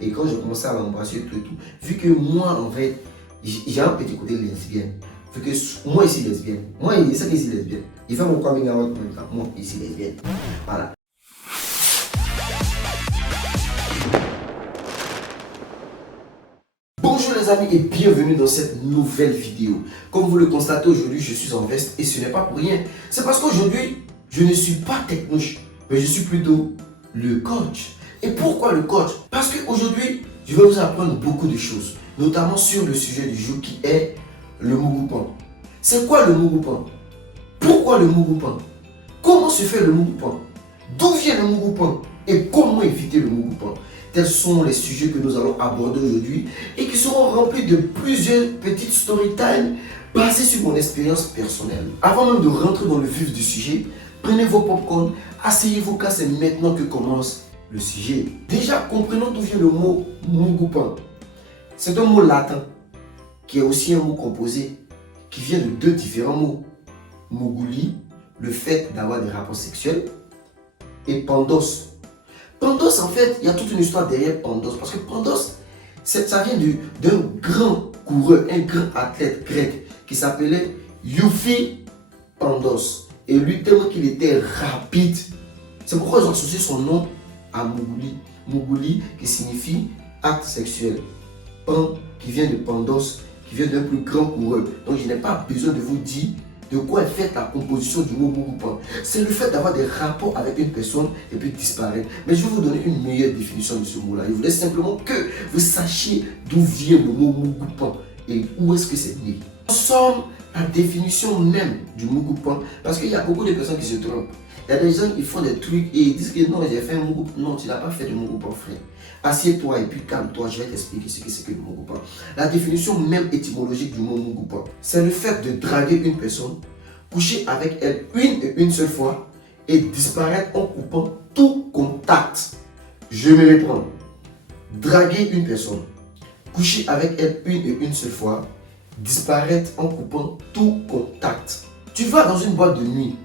Et quand j'ai commencé à l'embrasser, tout, vu que moi, en fait, j'ai un petit côté lesbienne. Vu que moi, ici, lesbienne. Moi, il sait qu'il est lesbienne. Il fait mon coming out maintenant. Moi, ici, lesbienne. Voilà. Bonjour les amis et bienvenue dans cette nouvelle vidéo. Comme vous le constatez aujourd'hui, je suis en veste et ce n'est pas pour rien. C'est parce qu'aujourd'hui, je ne suis pas technouche, mais je suis plutôt le coach. Et pourquoi le coach? Parce qu'aujourd'hui, je vais vous apprendre beaucoup de choses, notamment sur le sujet du jour qui est le Mugupan. C'est quoi le Mugupan? Pourquoi le Mugupan? Comment se fait le Mugupan? D'où vient le Mugupan? Et comment éviter le Mugupan? Tels sont les sujets que nous allons aborder aujourd'hui et qui seront remplis de plusieurs petites story time basées sur mon expérience personnelle. Avant même de rentrer dans le vif du sujet, prenez vos popcorn, asseyez-vous car c'est maintenant que commence le sujet. Déjà, comprenons d'où vient le mot Mugupan. C'est un mot latin qui est aussi un mot composé qui vient de deux différents mots. Muguli, le fait d'avoir des rapports sexuels, et pandos. Pandos, en fait, il y a toute une histoire derrière Pandos. Parce que Pandos, ça vient d'un grand coureur, un grand athlète grec qui s'appelait Youfi Pandos. Et lui, tellement qu'il était rapide, c'est pourquoi ils ont associé son nom à Muguli. Muguli qui signifie acte sexuel. Pan qui vient de Pandos, qui vient d'un plus grand coureur. Donc je n'ai pas besoin de vous dire de quoi est faite la composition du mot Mugupan. C'est le fait d'avoir des rapports avec une personne et puis disparaître. Mais je vais vous donner une meilleure définition de ce mot-là. Je voulais simplement que vous sachiez d'où vient le mot Mugupan et où est-ce que c'est né. Nous sommes la définition même du Mugupan parce qu'il y a beaucoup de personnes qui se trompent. Il y a des gens qui font des trucs et ils disent que non, j'ai fait un Mugupan. Non, tu n'as pas fait de Mugupan, frère. Assieds-toi et puis calme-toi, je vais t'expliquer ce que c'est que le Mugupan. La définition même étymologique du mot Mugupan, c'est le fait de draguer une personne, coucher avec elle une seule fois et disparaître en coupant tout contact. Je me reprends. Draguer une personne, coucher avec elle une seule fois, disparaître en coupant tout contact. Tu vas dans une boîte de nuit,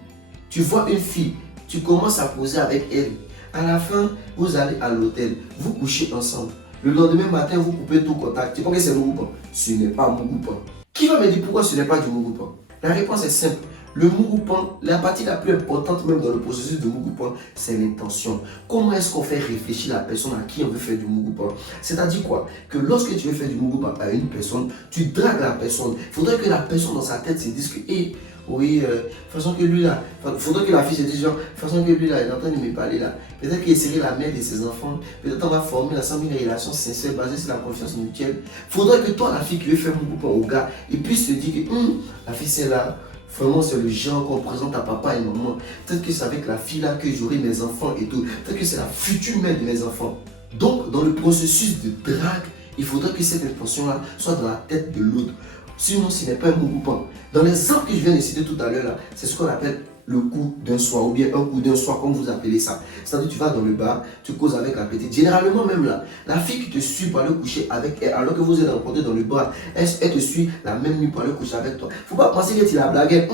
tu vois une fille, tu commences à poser avec elle. À la fin, vous allez à l'hôtel, vous couchez ensemble. Le lendemain matin, vous coupez tout contact. Tu crois que c'est Mugupan? Ce n'est pas Mugupan. Qui va me dire pourquoi ce n'est pas du Mugupan? La réponse est simple. Le Mugupan, la partie la plus importante même dans le processus de Mugupan, c'est l'intention. Comment est-ce qu'on fait réfléchir la personne à qui on veut faire du Mugupan? C'est-à-dire quoi? Que lorsque tu veux faire du Mugupan à une personne, tu dragues la personne. Il faudrait que la personne dans sa tête se dise que oui, façon que lui là, faudrait que la fille se dise genre, façon que lui là, il est en train de me parler là. Peut-être qu'il serait la mère de ses enfants, peut-être on va former ensemble une relation sincère basée sur la confiance mutuelle. Faudrait que toi, la fille qui veut faire Mugupan au gars, et puisse se dire que la fille c'est là. Vraiment, c'est le genre qu'on présente à papa et maman. Peut-être que c'est avec la fille là que j'aurai mes enfants et tout. Peut-être que c'est la future mère de mes enfants. Donc, dans le processus de drague, il faudrait que cette intention là soit dans la tête de l'autre. Sinon, ce n'est pas un Mugupan. Dans l'exemple que je viens de citer tout à l'heure là, c'est ce qu'on appelle le coup d'un soir ou bien un coup d'un soir comme vous appelez ça. C'est-à-dire tu vas dans le bar, tu causes avec la petite. Généralement même là, la fille qui te suit pour aller coucher avec elle alors que vous êtes rencontrés dans le bar, elle te suit la même nuit pour aller coucher avec toi. Faut pas penser que tu la blagues.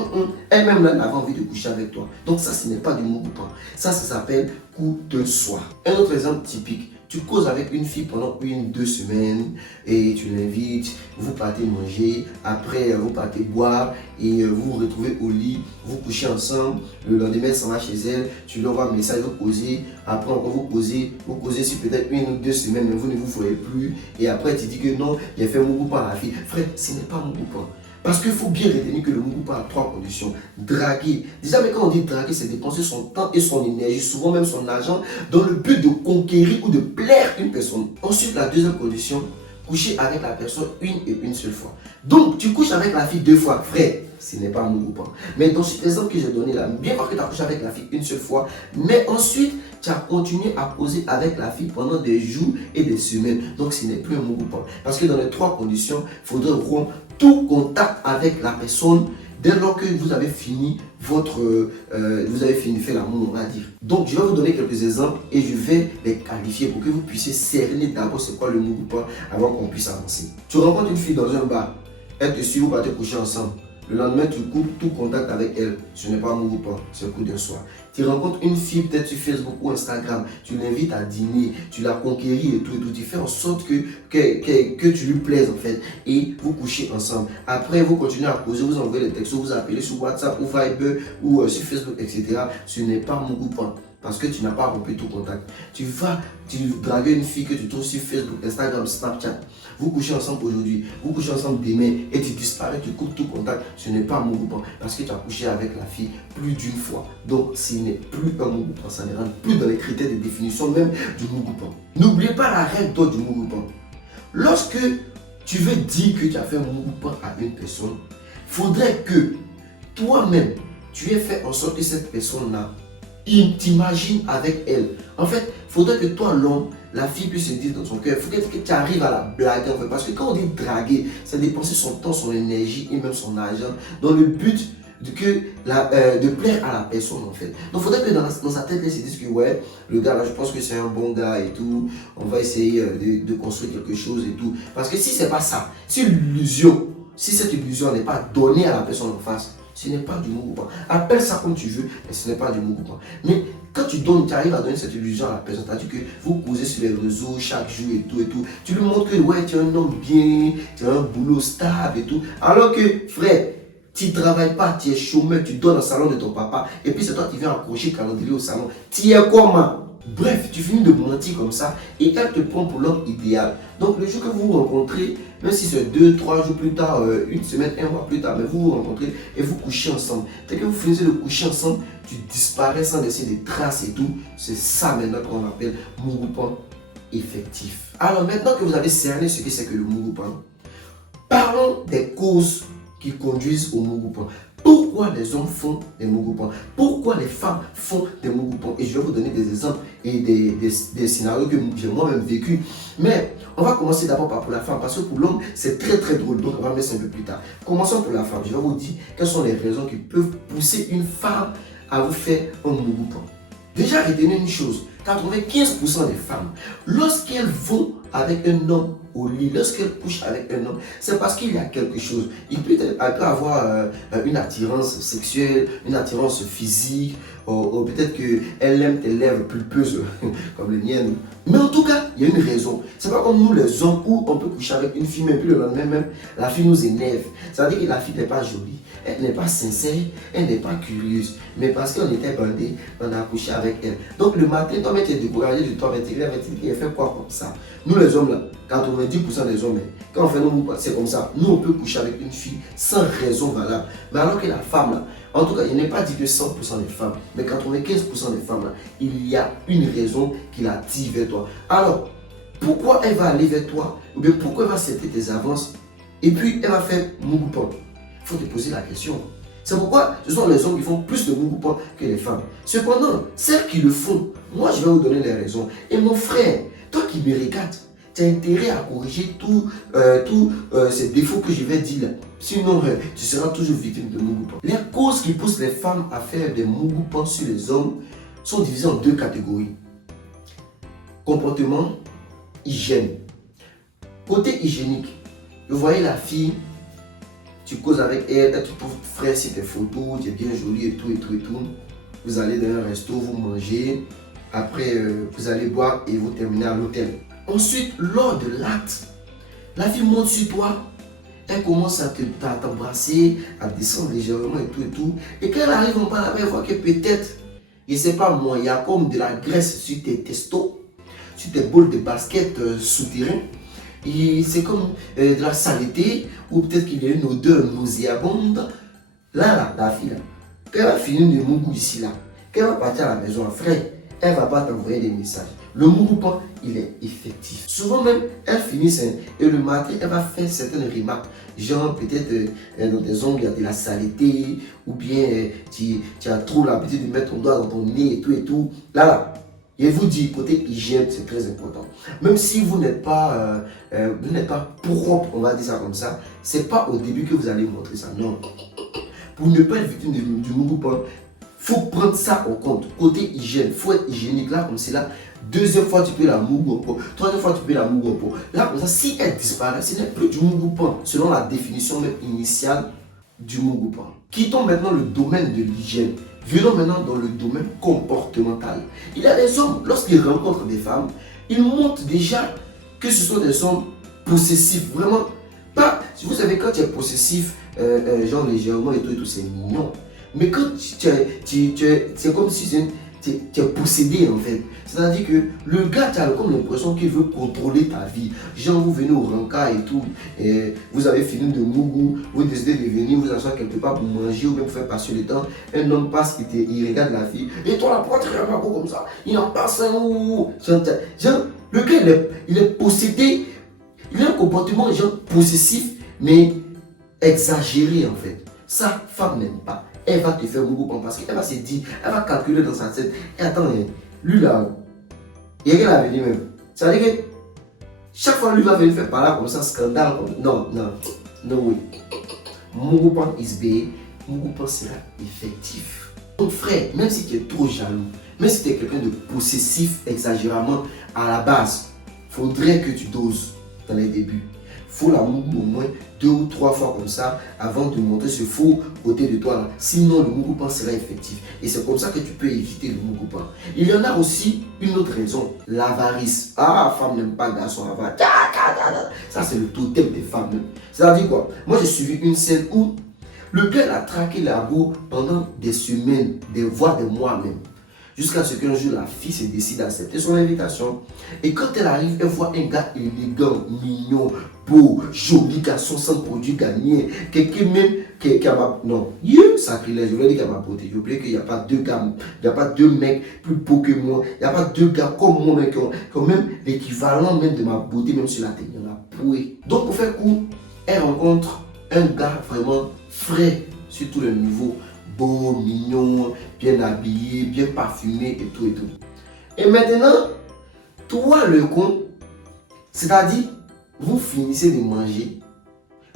Elle-même là, elle avait envie de coucher avec toi. Donc ça, ce n'est pas du Mugupan. Ça s'appelle coup d'un soir. Un autre exemple typique. Tu causes avec une fille pendant 1-2 semaines et tu l'invites, vous partez manger, après vous partez boire et vous vous retrouvez au lit, vous couchez ensemble, le lendemain elle s'en va chez elle, tu lui envoies un message, vous causez, après encore vous causez sur peut-être 1 ou 2 semaines, mais vous ne vous voyez plus et après tu dis que non, il a fait Mugupan à la fille. Frère, ce n'est pas Mugupan. Parce qu'il faut bien retenir que le Mugupan a 3 conditions. Draguer. Déjà, mais quand on dit draguer, c'est dépenser son temps et son énergie, souvent même son argent, dans le but de conquérir ou de plaire une personne. Ensuite, la deuxième condition, coucher avec la personne une seule fois. Donc, tu couches avec la fille 2 fois, frère, ce n'est pas Mugupan. Mais dans cet exemple que j'ai donné là, bien parce que tu as couché avec la fille une seule fois, mais ensuite, tu as continué à causer avec la fille pendant des jours et des semaines. Donc, ce n'est plus un Mugupan. Parce que dans les 3 conditions, il faudrait rompre tout contact avec la personne dès lors que vous avez fini faire l'amour, on va dire. Donc, je vais vous donner quelques exemples et je vais les qualifier pour que vous puissiez cerner d'abord c'est quoi le Mugupan avant qu'on puisse avancer. Tu rencontres une fille dans un bar, elle te suit, vous partez coucher ensemble. le lendemain tu coupes tout contact avec elle, ce n'est pas Mugupan, c'est un coup d'un soir. Tu rencontres une fille peut-être sur Facebook ou Instagram, tu l'invites à dîner, tu la conquéris et tout, tu fais en sorte que tu lui plaises en fait, et vous couchez ensemble. Après, vous continuez à causer, vous envoyez des textos, vous appelez sur WhatsApp ou Viber ou sur Facebook, etc. Ce n'est pas Mugupan. Parce que tu n'as pas rompu tout contact. Tu dragues une fille que tu trouves sur Facebook, Instagram, Snapchat. Vous couchez ensemble aujourd'hui, vous couchez ensemble demain et tu disparais, tu coupes tout contact. Ce n'est pas Mugupan parce que tu as couché avec la fille plus d'une fois. Donc, ce n'est plus un Mugupan. Ça ne rentre plus dans les critères de définition même du Mugupan. N'oubliez pas la règle d'or du Mugupan. Lorsque tu veux dire que tu as fait un Mugupan à une personne, il faudrait que toi-même, tu aies fait en sorte que cette personne-là t'imagines avec elle. En fait, il faudrait que toi, l'homme, la fille puisse se dire dans son cœur, il faudrait que tu arrives à la blaguer en fait. Parce que quand on dit draguer, c'est dépenser son temps, son énergie et même son argent dans le but de plaire à la personne en fait. Donc il faudrait que dans sa tête, elle se dise que ouais, le gars là, je pense que c'est un bon gars et tout. On va essayer de construire quelque chose et tout. Parce que si c'est pas ça, si cette illusion n'est pas donnée à la personne en face, ce n'est pas du Mugupan. Appelle ça comme tu veux, mais ce n'est pas du Mugupan. Mais quand tu arrives à donner cette illusion à la personne, c'est-à-dire que vous causez sur les réseaux chaque jour et tout, tu lui montres que ouais, tu es un homme bien, tu as un boulot stable et tout. Alors que, frère, tu ne travailles pas, tu es chômeur, tu dors dans le salon de ton papa, et puis c'est toi qui viens accrocher calendrier au salon. Tu es comment? Bref, tu finis de mentir comme ça et elle te prend pour l'homme idéal. Donc le jour que vous vous rencontrez, même si c'est 2-3 jours plus tard, une semaine, un mois plus tard, mais vous vous rencontrez et vous couchez ensemble. Dès que vous finissez de coucher ensemble, tu disparais sans laisser des traces et tout. C'est ça maintenant qu'on appelle Mugupan effectif. Alors maintenant que vous avez cerné ce que c'est que le Mugupan, parlons des causes qui conduisent au Mugupan. Pourquoi les hommes font des Mugupan? Pourquoi les femmes font des Mugupan? Et je vais vous donner des exemples et des scénarios que j'ai moi-même vécu. Mais on va commencer d'abord par pour la femme, parce que pour l'homme, c'est très très drôle. Donc on va mettre ça un peu plus tard. Commençons pour la femme. Je vais vous dire quelles sont les raisons qui peuvent pousser une femme à vous faire un Mugupan. Déjà, retenez une chose. 95% des femmes, lorsqu'elles vont avec un homme au lit, lorsqu'elles couchent avec un homme, c'est parce qu'il y a quelque chose. Elle peut avoir une attirance sexuelle, une attirance physique, ou peut-être qu'elle aime tes lèvres pulpeuses comme les miennes. Mais en tout cas, il y a une raison. C'est pas comme nous les hommes où on peut coucher avec une fille, mais puis le lendemain même, la fille nous énerve. Ça veut dire que la fille n'est pas jolie, elle n'est pas sincère, elle n'est pas curieuse. Mais parce qu'on était bandés, on a couché avec elle. Donc le matin, toi, tu es découragé de toi, mais tu es fait quoi comme ça? Nous les hommes là, 90% des hommes, quand on fait nos mots, c'est comme ça. Nous, on peut coucher avec une fille sans raison valable. Mais alors que la femme là, en tout cas, il n'est pas dit que 100% des femmes, mais 95% des femmes là, il y a une raison qui l'attire vers toi. Alors, pourquoi elle va aller vers toi? Ou bien pourquoi elle va accepter tes avances? Et puis, elle va faire Mugupan. Il faut te poser la question. C'est pourquoi ce sont les hommes qui font plus de Mugupan que les femmes. Cependant, celles qui le font, moi je vais vous donner les raisons. Et mon frère, toi qui me regardes, tu as intérêt à corriger tous ces défauts que je vais dire là. Sinon, tu seras toujours victime de Mugupan. Les causes qui poussent les femmes à faire des Mugupan sur les hommes sont divisées en deux catégories. Comportement, hygiène. Côté hygiénique, vous voyez la fille, tu causes avec elle, tu trouves frais sur tes photos, tu es bien jolie et tout. Vous allez dans un resto, vous mangez, après vous allez boire et vous terminez à l'hôtel. Ensuite, lors de l'acte, la fille monte sur toi, elle commence à t'embrasser, à descendre légèrement et tout. Et quand elle arrive en bas, elle voit que peut-être, je ne sais pas moi, il y a comme de la graisse sur tes testos, sur tes boules de basket souterrains. Et c'est comme de la saleté, ou peut-être qu'il y a une odeur nauséabonde. Là, la fille, là, quand elle va finir de Mugu ici, là, quand elle va partir à la maison, frère, elle ne va pas t'envoyer des messages. Le Mugupan, il est effectif. Souvent même, elle finit et le matin, elle va faire certaines remarques. Genre, peut-être dans tes ongles, il y a de la saleté, ou bien tu as trop l'habitude de mettre ton doigt dans ton nez et tout. Là. Et vous dis, côté hygiène, c'est très important. Même si vous n'êtes pas propre, on va dire ça comme ça, c'est pas au début que vous allez montrer ça. Non. Pour ne pas être victime du Mugupan, il faut prendre ça en compte. Côté hygiène, il faut être hygiénique là, comme c'est là. Deuxième fois, tu peux la Mugupan. Troisième fois, tu peux la Mugupan. Là, comme ça, si elle disparaît, ce n'est plus du Mugupan, selon la définition même initiale du Mugupan. Quittons maintenant le domaine de l'hygiène. Venons maintenant dans le domaine comportemental. Il y a des hommes, lorsqu'ils rencontrent des femmes, ils montrent déjà que ce sont des hommes possessifs. Vraiment, pas, vous savez, quand tu es possessif, genre légèrement et tout, c'est mignon. Mais quand c'est comme si tu es possédé en fait. C'est-à-dire que le gars, tu as comme l'impression qu'il veut contrôler ta vie. Genre, vous venez au Ranka et tout, et vous avez fini de Mougou, vous décidez de venir, vous asseoir quelque part pour manger ou même pour faire passer le temps. Un homme passe, il regarde la fille, et toi, la pointe, il regarde comme ça, il en passe un ou. Genre, le gars, il est possédé, il a un comportement genre possessif, mais exagéré en fait. Sa femme n'aime pas. Elle va te faire beaucoup parce qu'elle va se dire, elle va calculer dans sa tête. Et attends, lui là, il y a qu'elle a venu même. C'est-à-dire que chaque fois lui va venir faire par là comme ça, scandale. Comme... Non, oui. Mugupan is big, Mugupan sera effectif. Mon frère, même si tu es trop jaloux, même si tu es quelqu'un de possessif exagérément à la base, faudrait que tu doses dans les débuts. Faut la Mugu au moins 2 ou 3 fois comme ça avant de montrer ce faux côté de toi là. Sinon le Mugupan sera effectif. Et c'est comme ça que tu peux éviter le Mugupan. Il y en a aussi une autre raison, l'avarice. Ah, femme n'aime pas garçon avare. Ça c'est le totem des femmes. C'est-à-dire quoi? Moi j'ai suivi une scène où le gars a traqué la go pendant des semaines, voire des mois même. Jusqu'à ce qu'un jour la fille se décide à accepter son invitation. Et quand elle arrive, elle voit un gars élégant, mignon, beau, joli garçon sans produit gagné. Quelqu'un même qui a ma... Non, sacrilège, je voulais dire qu'il y a ma beauté. J'ai oublié qu'il n'y a pas deux gars, il n'y a pas deux mecs plus beaux que moi. Il n'y a pas deux gars comme moi, mais qui ont même l'équivalent même de ma beauté, même sur la tête. Il y en a poué. Donc pour faire court, elle rencontre un gars vraiment frais sur tous les niveaux. Beau, mignon, bien habillé, bien parfumé et tout et tout. Et maintenant, toi le con, c'est-à-dire, vous finissez de manger,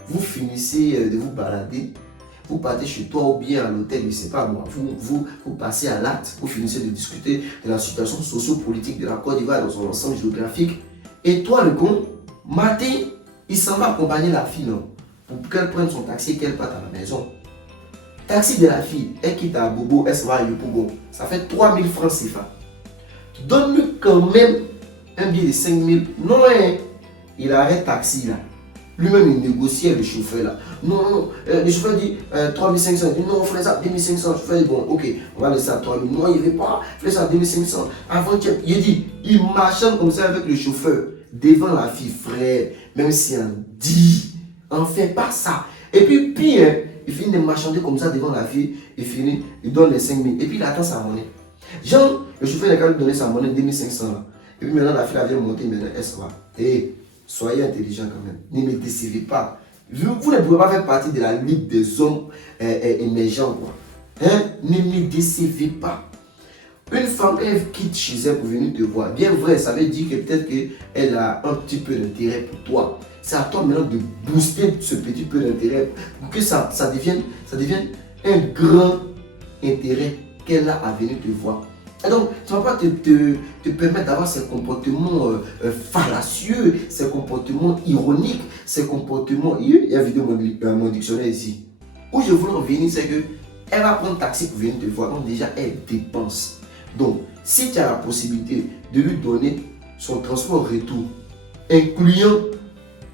vous finissez de vous balader, vous partez chez toi ou bien à l'hôtel, je ne sais pas moi, vous passez à l'acte, vous finissez de discuter de la situation socio-politique de la Côte d'Ivoire dans son ensemble géographique. Et toi le con, matin, il s'en va accompagner la fille, non, pour qu'elle prenne son taxi et qu'elle parte à la maison. Taxi de la fille, elle quitte à Bobo, elle se va à Yopougon. Ça fait 3000 francs CFA. Donne-lui quand même un billet de 5000. Non, il arrête taxi là. Lui-même, il négocie avec le chauffeur là. Non, le chauffeur dit 3500. Il dit non, on fait ça à 2500. Le chauffeur dit bon, ok, on va laisser à 3000. Non, il ne veut pas, fais ça à 2500. Avant, il dit, il marchande comme ça avec le chauffeur devant la fille, frère. Même si on dit, on ne fait pas ça. Et puis, pire. Il finit de marchander comme ça devant la fille, il donne les 5000 et puis il attend sa monnaie. Genre, le chauffeur est capable de donner sa monnaie 2500 là. Et puis maintenant la fille vient monter, maintenant elle se va. Et soyez intelligent quand même, ne me décevez pas. Vous ne pouvez pas faire partie de la ligue des hommes émergents quoi. Hein? Ne me décevez pas. Une femme, elle quitte chez elle pour venir te voir. Bien vrai, ça veut dire que peut-être qu'elle a un petit peu d'intérêt pour toi. C'est à toi maintenant de booster ce petit peu d'intérêt pour que ça devienne un grand intérêt qu'elle a à venir te voir. Et donc, ça ne va pas te permettre d'avoir ces comportements fallacieux, ces comportements ironiques, ces comportements... Il y a vidéo mon dictionnaire ici. Où je voulais en venir, c'est que elle va prendre taxi pour venir te voir. Donc déjà, elle dépense. Donc, si tu as la possibilité de lui donner son transport retour, incluant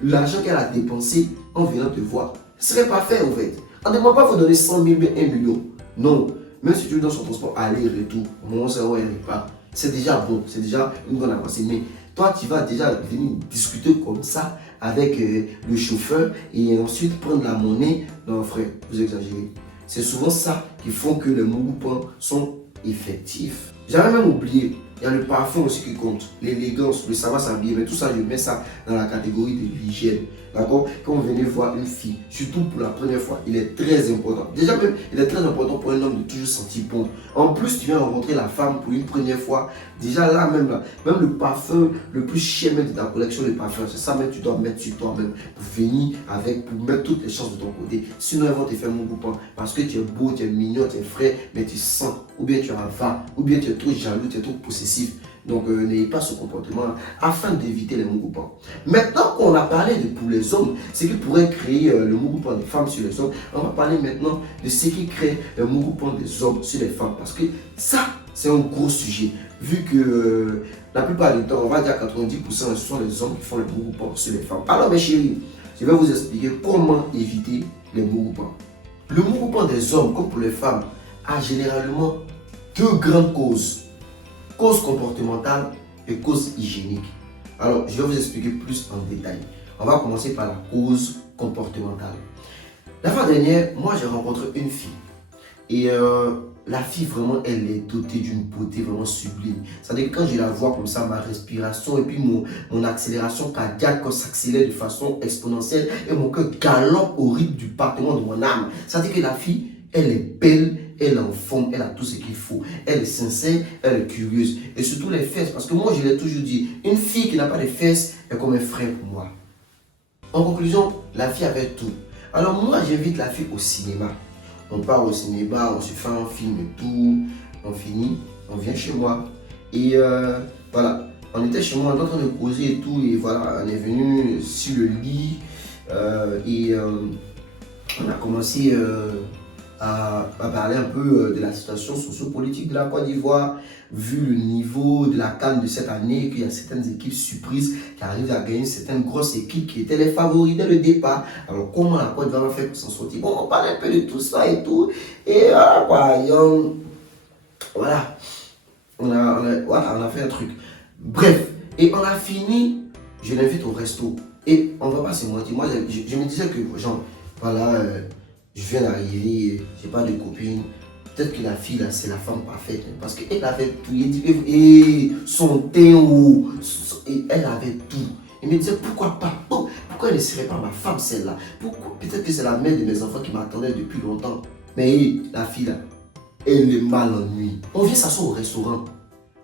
l'argent qu'elle a dépensé en venant te voir, ce serait parfait en fait. On ne demande pas de vous donner 100 000, mais 1 million. Non, même si tu lui donnes son transport aller-retour, au moment où elle n'est pas, c'est déjà bon, c'est déjà une bonne avancée. Mais toi, tu vas déjà venir discuter comme ça avec le chauffeur et ensuite prendre la monnaie. Non frère, vous exagérez. C'est souvent ça qui font que les Mugupans sont effectifs. J'avais même oublié, il y a le parfum aussi qui compte, l'élégance, le savoir s'habiller, mais tout ça, je mets ça dans la catégorie de l'hygiène. D'accord? Quand vous venez voir une fille, surtout pour la première fois, il est très important. Déjà même, il est très important pour un homme de toujours sentir bon. En plus, tu viens rencontrer la femme pour une première fois. Déjà là, même le parfum le plus cher même de ta collection de parfums, c'est ça même que tu dois mettre sur toi-même pour venir avec, pour mettre toutes les chances de ton côté. Sinon, elles vont te faire mon coupon parce que tu es beau, tu es mignon, tu es frais, mais tu sens, ou bien tu es avare, ou bien tu es trop jaloux, tu es trop possessif. Donc, n'ayez pas ce comportement afin d'éviter les Mugupans. Maintenant qu'on a parlé de pour les hommes, ce qui pourrait créer le mouvement des femmes sur les hommes. On va parler maintenant de ce qui crée le mouvement des hommes sur les femmes. Parce que ça, c'est un gros sujet. Vu que la plupart du temps, on va dire 90%, ce sont les hommes qui font le mouvement sur les femmes. Alors mes chéris, je vais vous expliquer comment éviter les mouvements. Le mouvement des hommes, comme pour les femmes, a généralement deux grandes causes. Cause comportementale et cause hygiénique. Alors, je vais vous expliquer plus en détail. On va commencer par la cause comportementale. La fois dernière, moi j'ai rencontré une fille. Et la fille vraiment, elle est dotée d'une beauté vraiment sublime. C'est-à-dire que quand je la vois comme ça, ma respiration et puis mon accélération cardiaque s'accélère de façon exponentielle et mon cœur galope au rythme du battement de mon âme. C'est-à-dire que la fille, elle est belle, elle est en forme, elle a tout ce qu'il faut. Elle est sincère, elle est curieuse. Et surtout les fesses, parce que moi je l'ai toujours dit, une fille qui n'a pas de fesses est comme un frère pour moi. En conclusion, la fille avait tout. Alors moi j'invite la fille au cinéma. On part au cinéma, on se fait un film et tout, on finit, on vient chez moi. Et voilà, on était chez moi, on était en train de causer et tout, et voilà, on est venu sur le lit on a commencé à parler un peu de la situation sociopolitique de la Côte d'Ivoire, vu le niveau de la CAN de cette année, qu'il y a certaines équipes surprises qui arrivent à gagner certaines grosses équipes qui étaient les favoris dès le départ. Alors comment la Côte d'Ivoire va faire pour s'en sortir? Bon, on parle un peu de tout ça et tout. Et voilà quoi, voilà. On a fait un truc. Bref, et on a fini, je l'invite au resto. Et on va pas se mentir, moi je me disais que, genre, voilà, je viens d'arriver, j'ai pas de copine. Peut-être que la fille là, c'est la femme parfaite. Hein, parce qu'elle avait tout. Il dit, et son teint, elle avait tout. Il me disait, pourquoi pas? Pourquoi elle ne serait pas ma femme celle-là? Peut-être que c'est la mère de mes enfants qui m'attendait depuis longtemps. Mais la fille là, elle est mal en nuit. On vient s'asseoir au restaurant.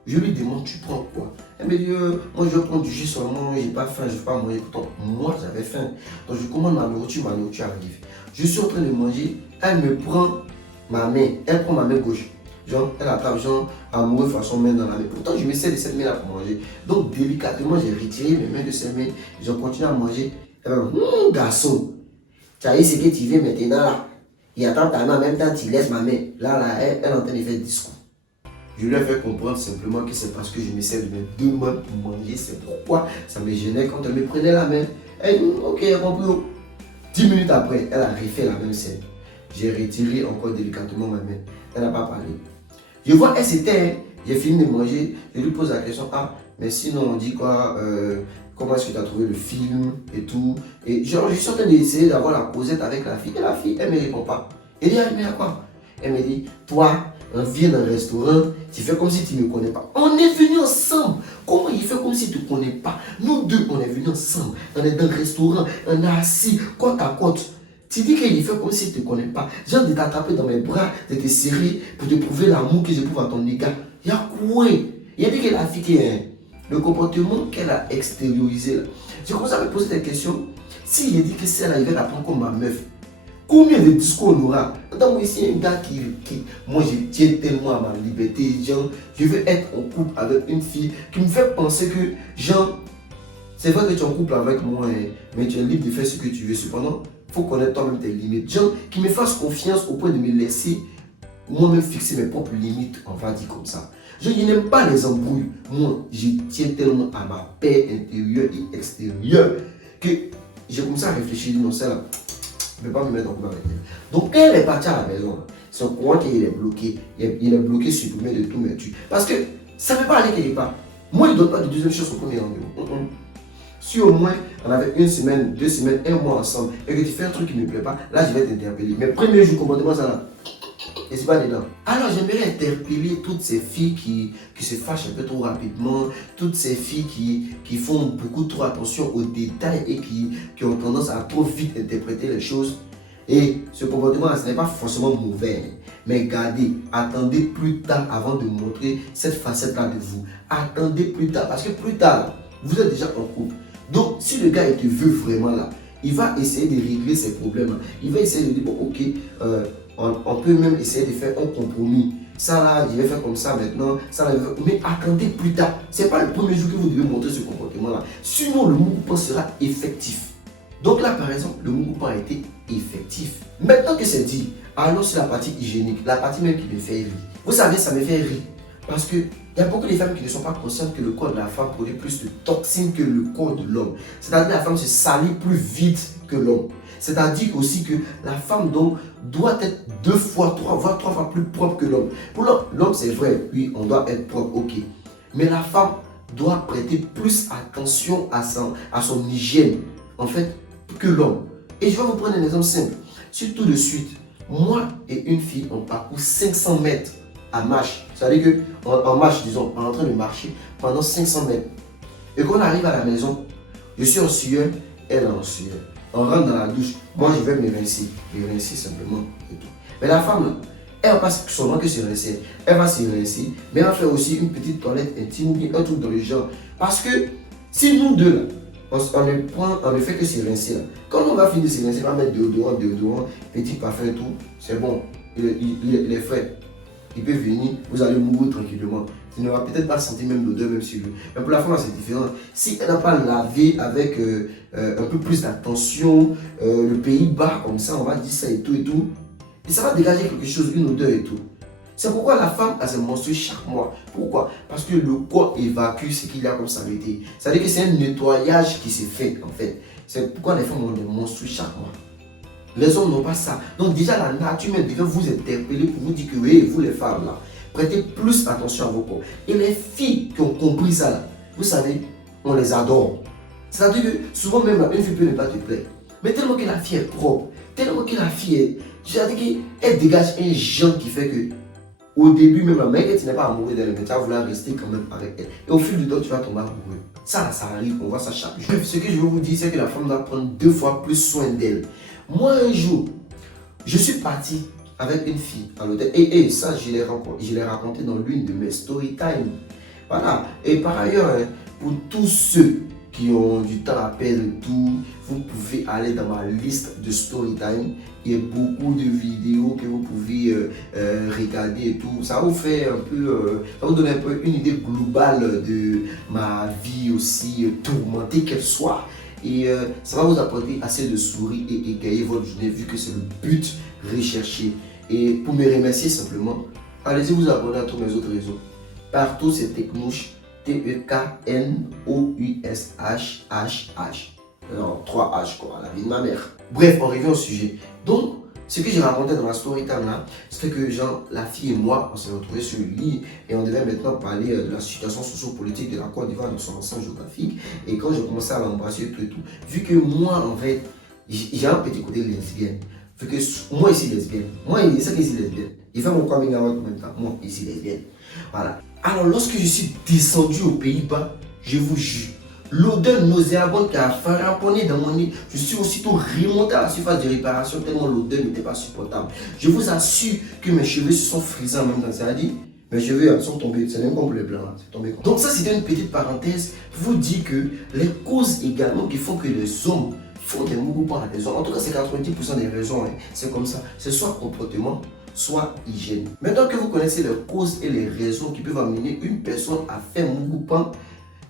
Je lui demande, tu prends quoi? Elle me dit, moi je prends du jus seulement, j'ai pas faim, je ne vais pas manger. Pourtant, moi j'avais faim. Donc je commande ma nourriture arrive. Je suis en train de manger, elle me prend ma main, elle prend ma main gauche. Genre, elle attrape, genre, amoureux façon main dans la main. Pourtant, je me sers de cette main-là pour manger. Donc, délicatement, j'ai retiré mes mains de cette main. Je continue à manger. Elle va dire, garçon, tu as eu ce que tu veux maintenant là. Il attend ta main en même temps, tu laisses ma main. Là, elle est en train de faire discours. Je lui ai fait comprendre simplement que c'est parce que je me sers de mes deux mains pour manger. C'est pourquoi ça me gênait quand elle me prenait la main. Elle dit, ok, j'ai compris. 10 minutes après, elle a refait la même scène. J'ai retiré encore délicatement ma main. Elle n'a pas parlé. Je vois, elle s'était, j'ai fini de manger. Je lui pose la question, ah, mais sinon on dit quoi, comment est-ce que tu as trouvé le film et tout. Et genre, je suis en train d'essayer d'avoir la causette avec la fille. Et la fille, elle ne me répond pas. Elle dit, mais à quoi? Elle me dit, toi, on vient dans un restaurant, tu fais comme si tu ne me connais pas. On est venus ensemble. Comment il fait comme si tu ne connais pas? Nous deux, on est venus ensemble. On est dans un restaurant, on est assis, côte à côte. Tu dis qu'il fait comme s'il ne te connaît pas. J'ai envie de t'attraper dans mes bras, de te serrer pour te prouver l'amour que je prouve à ton égard. Il y a quoi? Il a dit que la fille qui est le comportement qu'elle a extériorisé là. J'ai commencé à me poser des questions. Si il dit que c'est là, il va la prendre comme ma meuf. Combien de discours on aura? Donc moi ici, un gars qui moi je tiens tellement à ma liberté, genre, je veux être en couple avec une fille qui me fait penser que, genre, c'est vrai que tu es en couple avec moi, mais tu es libre de faire ce que tu veux. Cependant, il faut connaître toi-même tes limites. Genre, qui me fasse confiance au point de me laisser moi-même fixer mes propres limites, on va dire comme ça. Je n'aime pas les embrouilles. Moi, je tiens tellement à ma paix intérieure et extérieure que j'ai commencé à réfléchir, non, celle-là, je ne vais pas me mettre en couple avec elle. Donc, elle est partie à la maison. Son courant qu'il est bloqué. Il est bloqué, supprimé de tout, mais tu. Parce que ça ne peut pas aller quelque part. Moi, il ne donne pas de deuxième chance au premier rendez-vous. Si au moins on avait une semaine, 2 semaines, 1 mois ensemble et que tu fais un truc qui ne me plaît pas, là je vais t'interpeller. Mais premier jour, comportement ça là. Et c'est pas dedans. Alors j'aimerais interpeller toutes ces filles qui se fâchent un peu trop rapidement, toutes ces filles qui font beaucoup trop attention aux détails et qui ont tendance à trop vite interpréter les choses. Et ce comportement, ce n'est pas forcément mauvais. Mais gardez, attendez plus tard avant de montrer cette facette-là de vous. Attendez plus tard, parce que plus tard, vous êtes déjà en couple. Donc, si le gars il te veut vraiment là, il va essayer de régler ses problèmes. Il va essayer de dire, bon, ok, on peut même essayer de faire un compromis. ça là, je vais faire comme ça maintenant, ça là, mais attendez plus tard. C'est pas le premier jour que vous devez montrer ce comportement-là. Sinon, le mouvement sera effectif. Donc là, par exemple, le mouvement a été effectif. Maintenant que c'est dit, allons sur la partie hygiénique, la partie même qui me fait rire. Vous savez, ça me fait rire. Parce qu'il y a beaucoup de femmes qui ne sont pas conscientes que le corps de la femme produit plus de toxines que le corps de l'homme. C'est-à-dire que la femme se salit plus vite que l'homme. C'est-à-dire aussi que la femme donc doit être 2 fois, 3 voire 3 fois plus propre que l'homme. Pour l'homme, c'est vrai, oui, on doit être propre, ok. Mais la femme doit prêter plus attention à son hygiène, en fait, que l'homme. Et je vais vous prendre un exemple simple. Si tout de suite, moi et une fille, on parcourt 500 mètres à marche, c'est-à-dire qu'en marche, disons, on est en train de marcher pendant 500 mètres, et qu'on arrive à la maison, je suis en sueur, elle est en sueur. On rentre dans la douche, moi je vais me rincer simplement et tout. Mais la femme, là, elle va pas seulement que se rincer, elle va se rincer, mais elle va faire aussi une petite toilette intime ou bien un truc dans le genre. Parce que si nous deux là, on ne fait que se rincer là, quand on va finir de se rincer, on va mettre déodorant, petit parfum et tout, c'est bon, il est frais. Il peut venir, vous allez mourir tranquillement. Il ne va peut-être pas sentir même l'odeur, même sur lui. Mais pour la femme, c'est différent. Si elle n'a pas lavé avec un peu plus d'attention, le pays bas comme ça, on va dire ça et tout, et ça va dégager quelque chose, une odeur et tout. C'est pourquoi la femme a ses menstrues chaque mois. Pourquoi? Parce que le corps évacue ce qu'il y a comme saleté. C'est-à-dire que c'est un nettoyage qui s'est fait, en fait. C'est pourquoi les femmes ont des menstrues chaque mois. Les hommes n'ont pas ça. Donc déjà, la nature même devait vous interpeller pour vous dire que oui, vous les femmes là, prêtez plus attention à vos corps. Et les filles qui ont compris ça là, vous savez, on les adore. C'est-à-dire que souvent même une fille peut ne pas te plaire. Mais tellement que la fille est propre, tellement que la fille est... C'est-à-dire qu'elle dégage un genre qui fait que au début même, la mec, tu n'es pas amoureux d'elle, mais tu vas vouloir rester quand même avec elle. Et au fil du temps, tu vas tomber amoureux. Ça arrive, on voit ça chaque jour. Ce que je veux vous dire, c'est que la femme doit prendre 2 fois plus soin d'elle. Moi, un jour, je suis parti avec une fille à l'hôtel. Et ça, je l'ai raconté dans l'une de mes story time. Voilà. Et par ailleurs, pour tous ceux qui ont du temps à perdre et tout, vous pouvez aller dans ma liste de story time. Il y a beaucoup de vidéos que vous pouvez regarder et tout. Ça vous fait un peu, ça vous donne un peu une idée globale de ma vie aussi, tourmentée qu'elle soit. Et ça va vous apporter assez de sourire et égayer votre journée vu que c'est le but recherché. Et pour me remercier simplement, allez-y vous abonner à tous mes autres réseaux. Partout c'est Teknoush, Teknoush. Alors 3 H quoi, la vie de ma mère. Bref, on revient au sujet. Donc, ce que j'ai raconté dans la story time là, c'était que genre, la fille et moi, on s'est retrouvés sur le lit et on devait maintenant parler de la situation socio-politique de la Côte d'Ivoire dans son ensemble géographique. Et quand j'ai commencé à l'embrasser et tout, vu que moi en fait, j'ai un petit côté lesbienne. Vu que moi ici lesbienne, moi il sait que ici lesbienne. Il fait mon coming out en même temps, moi ici lesbienne. Voilà. Alors lorsque je suis descendu aux Pays-Bas, je vous jure, l'odeur nauséabonde qui a ramponné dans mon nez, je suis aussitôt remonté à la surface de réparation tellement l'odeur n'était pas supportable. Je vous assure que mes cheveux se sont frisés en même temps. C'est-à-dire, mes cheveux sont tombés, c'est même comme le blanc. C'est tombé. Donc ça c'était une petite parenthèse pour vous dire que les causes également qui font que les hommes font des mouvements à des hommes, en tout cas c'est 90% des raisons, hein. C'est comme ça, c'est soit comportement, soit hygiène. Maintenant que vous connaissez les causes et les raisons qui peuvent amener une personne à faire un mouvement,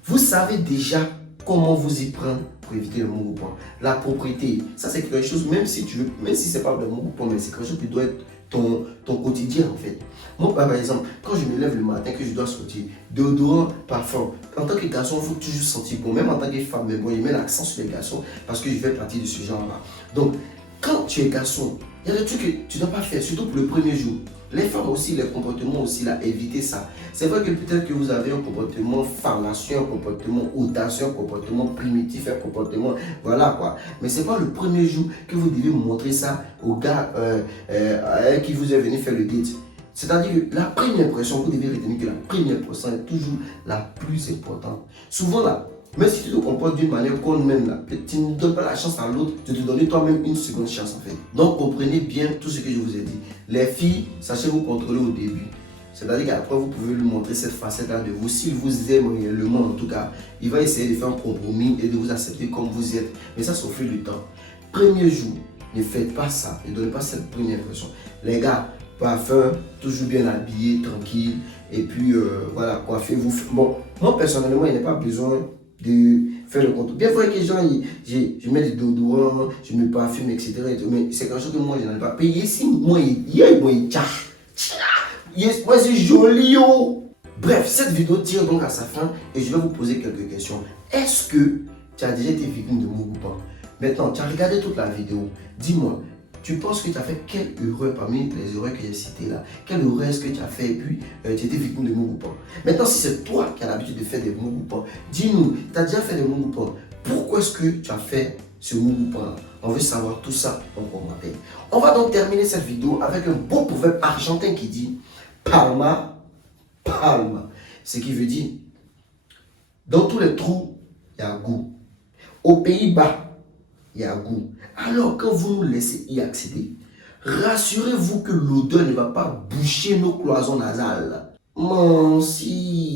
vous savez déjà comment vous y prendre pour éviter le mouvement. La propriété, ça c'est quelque chose, même si tu veux, même si c'est pas le mouvement, mais c'est quelque chose qui doit être ton quotidien en fait. Moi par exemple, quand je me lève le matin, que je dois sortir, déodorant, parfum, en tant que garçon, il faut toujours sentir bon, même en tant que femme, mais bon, je mets l'accent sur les garçons parce que je fais partie de ce genre-là. Donc, quand tu es garçon, il y a des trucs que tu ne dois pas faire, surtout pour le premier jour. Les femmes aussi, les comportements aussi, là, évitez ça. C'est vrai que peut-être que vous avez un comportement fallacieux, un comportement audacieux, un comportement primitif, un comportement, voilà quoi. Mais c'est pas le premier jour que vous devez montrer ça au gars qui vous est venu faire le date. C'est-à-dire que la première impression, vous devez retenir que la première impression est toujours la plus importante. Souvent là, même si tu te comportes d'une manière qu'on même là, tu ne donnes pas la chance à l'autre de te donner toi-même une seconde chance en fait. Donc comprenez bien tout ce que je vous ai dit. Les filles, sachez vous contrôler au début. C'est-à-dire qu'après vous pouvez lui montrer cette facette-là de vous. S'il vous aime réellement en tout cas, il va essayer de faire un compromis et de vous accepter comme vous êtes. Mais ça, c'est au fil du temps. Premier jour, ne faites pas ça. Ne donnez pas cette première impression. Les gars, parfum, toujours bien habillé, tranquille. Et puis voilà, coiffez-vous. Bon, moi personnellement, il n'y a pas besoin de faire le contour. Bien vrai que les gens, je mets du déodorant, je me parfume, etc. Mais c'est quelque chose que moi, je n'ai pas payé. Si moi, moi, c'est joli, yo. Bref, cette vidéo tire donc à sa fin et je vais vous poser quelques questions. Est-ce que tu as déjà été victime de Mugupa? Maintenant, tu as regardé toute la vidéo. Dis-moi, tu penses que tu as fait quelle erreur parmi les erreurs que j'ai citées là? Quelle erreur est-ce que tu as fait et puis tu as été victime de Mugupa? Maintenant, si c'est toi qui as l'habitude de faire des Mugupa, dis-nous, tu as déjà fait des Mugupa. Pourquoi est-ce que tu as fait ce Mugupa? On veut savoir tout ça en commentaire. On va donc terminer cette vidéo avec un beau proverbe argentin qui dit Palma Palma, ce qui veut dire, dans tous les trous, il y a goût. Aux Pays-Bas, il y a goût. Alors, quand vous nous laissez y accéder, rassurez-vous que l'odeur ne va pas boucher nos cloisons nasales. Merci.